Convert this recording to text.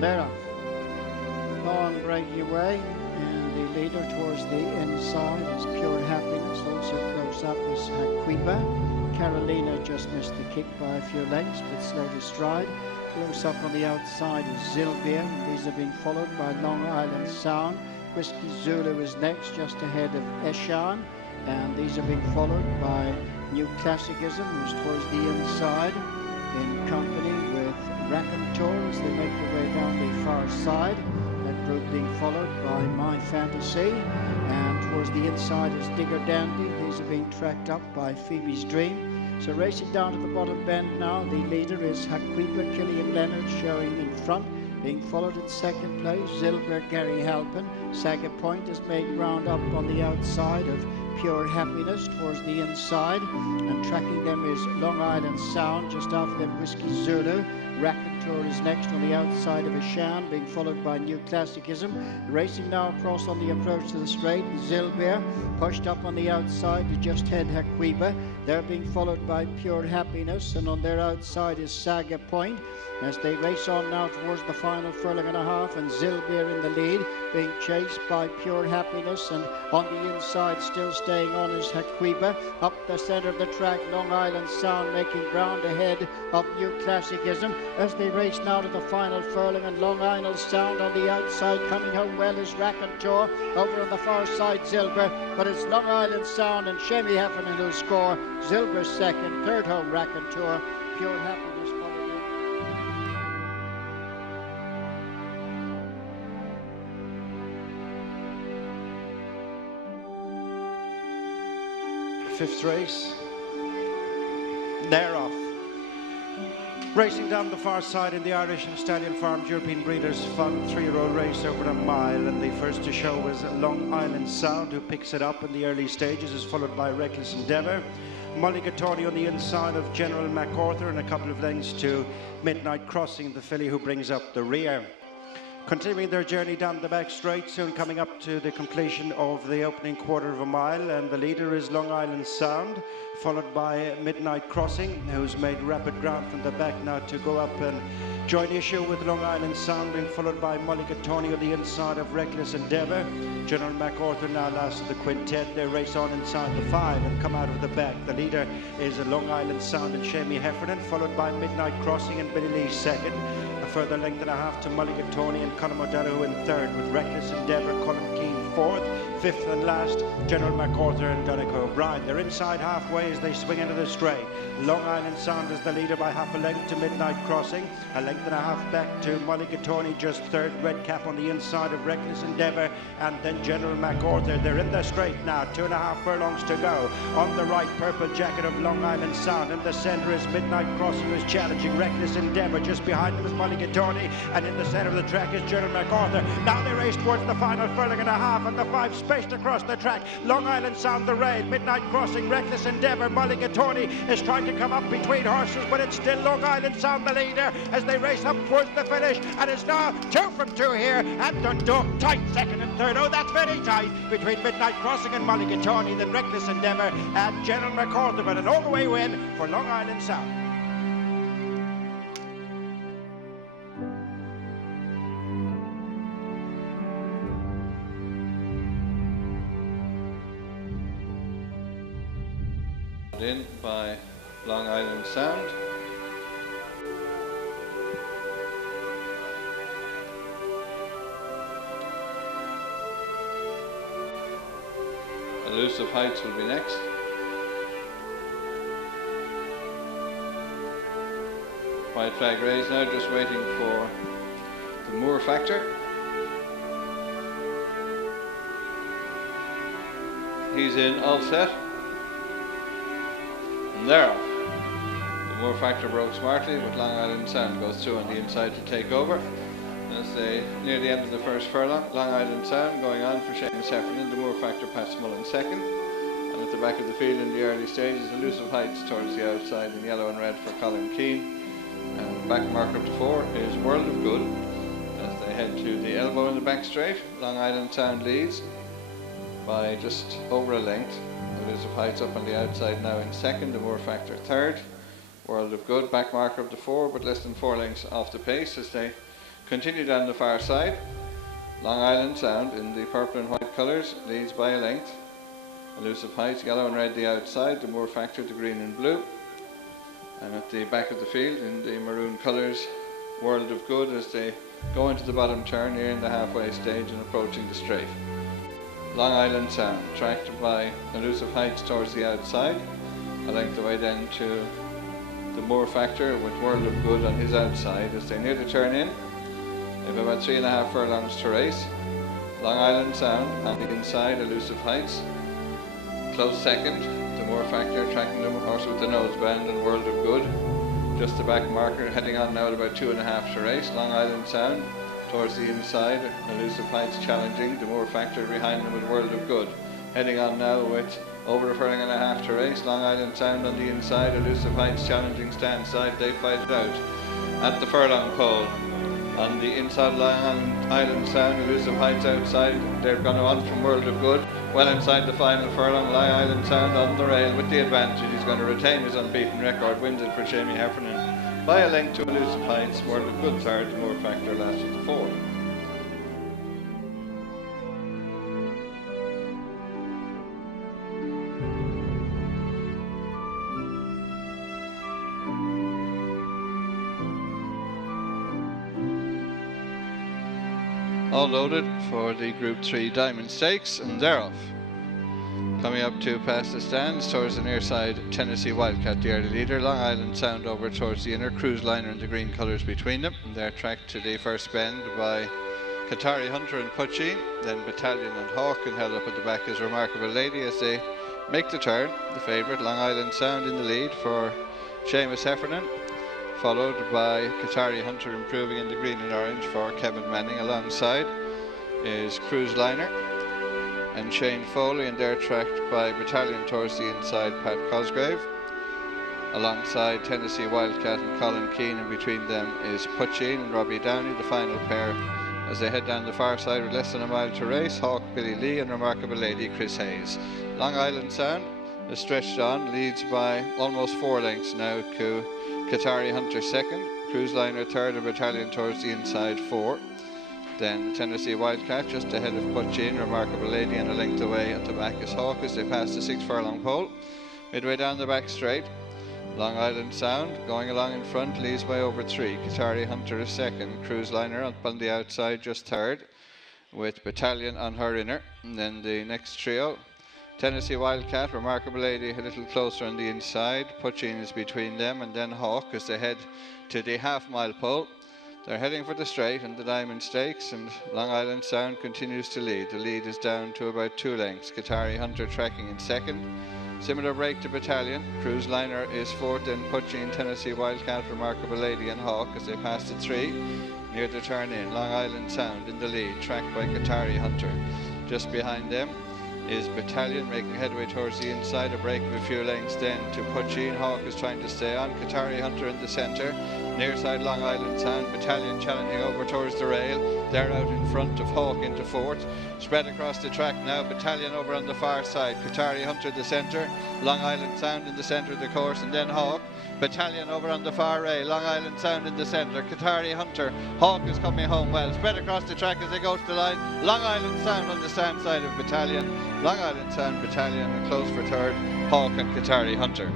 They're off. Long breaking away, and the leader towards the inside is Pure Happiness. Also close up is Haquiba. Carolina just missed the kick by a few lengths, but slow to stride. Close up on the outside is Zilbeer, and these are being followed by Long Island Sound. Whiskey Zulu is next, just ahead of Eshan, and these are being followed by New Classicism, who's towards the inside, in company with Raconteur as they make their way down the far side. That group being followed by My Fantasy, and towards the inside is Digger Dandy. These are being tracked up by Phoebe's Dream. So racing down to the bottom bend now, the leader is Haquiba, Killian Leonard showing in front. Being followed in second place, Zilbert, Gary Halpin. Saga Point has made ground up on the outside of Pure Happiness towards the inside, and tracking them is Long Island Sound. Just after them, Whiskey Zulu. Raconteur is next on the outside of Ashan, being followed by New Classicism. Racing now across on the approach to the straight, Zilbeer pushed up on the outside to just head Haquiba. They're being followed by Pure Happiness, and on their outside is Saga Point as they race on now towards the final furlong and a half, and Zilbeer in the lead, being chased by Pure Happiness, and on the inside still staying on is Haquiba. Up the center of the track, Long Island Sound making ground ahead of New Classicism as they race now to the final furlong, and Long Island Sound on the outside. Coming home well is Raconteur. Over on the far side, Zilber, but it's Long Island Sound and Shemi Heffernan who score. Zilber second, third home Raconteur, Pure Happiness followed in. Fifth race, they're off. Racing down the far side in the Irish and Stallion Farms European Breeders' Fund 3-year-old race over a mile, and the first to show was Long Island Sound, who picks it up in the early stages, is followed by Reckless Endeavour. Mulligatawny on the inside of General MacArthur, and a couple of lengths to Midnight Crossing, the filly who brings up the rear. Continuing their journey down the back straight, soon coming up to the completion of the opening quarter of a mile, and the leader is Long Island Sound, followed by Midnight Crossing, who's made rapid ground from the back now to go up and join issue with Long Island Sound, being followed by Mulligatawny on the inside of Reckless Endeavour. General MacArthur now last of the quintet. They race on inside the 5 and come out of the back. The leader is Long Island Sound and Shemi Heffernan, followed by Midnight Crossing and Billy Lee second. A further length and a half to Mulligatawny and Colin O'Donoghue in third, with Reckless Endeavour, Colin Keane fourth. Fifth and last, General MacArthur and Donncha O'Brien. They're inside halfway as they swing into the straight. Long Island Sound is the leader by half a length to Midnight Crossing. A length and a half back to Mulligatawny, just third. Red Cap on the inside of Reckless Endeavour, and then General MacArthur. They're in the straight now, 2.5 furlongs to go. On the right, Purple Jacket of Long Island Sound. In the centre is Midnight Crossing, who's challenging Reckless Endeavour. Just behind him is Mulligatawny, and in the centre of the track is General MacArthur. Now they race towards the final furlong and a half, and the 5 spaced across the track. Long Island Sound the rail, Midnight Crossing, Reckless Endeavour. Mulligatawny is trying to come up between horses, but it's still Long Island Sound the leader as they race up towards the finish, and it's now 2 from 2 here, and Dundalk tight second and third. Oh, that's very tight between Midnight Crossing and Mulligatawny, then Reckless Endeavour and General MacArthur, but an all-the-way win for Long Island Sound. In by Long Island Sound. Elusive Heights will be next. White flag raised now, just waiting for the Moore Factor. He's in all set. And they're off. The Moore Factor broke smartly, but Long Island Sound goes through on the inside to take over. As they near the end of the first furlong, Long Island Sound going on for Seamus Heffernan. The Moore Factor past Mullen second. And at the back of the field in the early stages, Elusive Heights towards the outside in yellow and red for Colin Keane. And the back marker up to 4 is World of Good. As they head to the elbow in the back straight, Long Island Sound leads by just over a length. Elusive Heights up on the outside now in second, the Moore Factor third. World of Good, back marker of the 4, but less than 4 lengths off the pace as they Continue down the far side. Long Island Sound in the purple and white colours leads by a length. Elusive Heights, yellow and red the outside, the Moore Factor, the green and blue. And at the back of the field in the maroon colours, World of Good as they go into the bottom turn nearing the halfway stage and approaching the straight. Long Island Sound, tracked by Elusive Heights towards the outside, a length away then to the Moore Factor with World of Good on his outside as they near the turn in. They've about 3.5 furlongs to race. Long Island Sound on the inside, Elusive Heights. Close second, the Moore Factor tracking them, of course, with the noseband and World of Good. Just the back marker heading on now at about 2.5 to race. Long Island Sound towards the inside, Elusive Heights challenging, the Moore Factor behind them with World of Good. Heading on now with over 1.5 furlongs to race. Long Island Sound on the inside, Elusive Heights challenging stand side, they fight it out. At the furlong pole, on the inside, Long Island Sound, Elusive Heights outside, they're going on from World of Good. Well inside the final furlong, Long Island Sound on the rail with the advantage. He's going to retain his unbeaten record, wins it for Jamie Heffernan by a length to Elusive Heights. World of Good third, Moore Factor last at the fourth. All loaded for the Group 3 Diamond Stakes, and they're off. Coming up to past the stands towards the near side, Tennessee Wildcat, the early leader. Long Island Sound over towards the inner, Cruise Liner in the green colours between them. They're tracked to the first bend by Qatari Hunter and Puccin, then Battalion and Hawk, and held up at the back is Remarkable Lady as they make the turn. The favourite, Long Island Sound, in the lead for Seamus Heffernan, followed by Qatari Hunter improving in the green and orange for Kevin Manning. Alongside is Cruise Liner and Shane Foley, and they're tracked by Battalion towards the inside, Pat Cosgrave. Alongside Tennessee Wildcat and Colin Keane, and between them is Puccin and Robbie Downey, the final pair as they head down the far side with less than a mile to race. Hawk, Billy Lee, and Remarkable Lady, Chris Hayes. Long Island Sound is stretched on, leads by almost 4 lengths now to Qatari Hunter second, Cruise Liner third, and Battalion towards the inside 4. Then Tennessee Wildcat just ahead of Puccin, Remarkable Lady, and a length away at the back is Hawk as they pass the 6 furlong pole. Midway down the back straight, Long Island Sound going along in front, leads by over 3. Qatari Hunter is second, Cruise Liner up on the outside just third, with Battalion on her inner. And then the next trio, Tennessee Wildcat, Remarkable Lady a little closer on the inside, Puccin is between them, and then Hawk as they head to the half-mile pole. They're heading for the straight and the Diamond Stakes, and Long Island Sound continues to lead. The lead is down to about 2 lengths. Qatari Hunter tracking in second. Similar break to Battalion. Cruise Liner is fourth, then Puccin, Tennessee Wildcat, Remarkable Lady, and Hawk as they pass the 3 near the turn in. Long Island Sound in the lead, tracked by Qatari Hunter. Just behind them is Battalion making headway towards the inside, a break of a few lengths then to Puccin. Hawk is trying to stay on. Qatari Hunter in the centre. Near side Long Island Sound. Battalion challenging over towards the rail. They're out in front of Hawk into fourth. Spread across the track now. Battalion over on the far side. Qatari Hunter the centre. Long Island Sound in the centre of the course, and then Hawk. Battalion over on the far rail. Long Island Sound in the centre. Qatari Hunter. Hawk is coming home well. Spread across the track as they go to the line. Long Island Sound on the stand side of Battalion. Long Island Sound, Battalion, and close for third, Hawk and Qatari Hunter.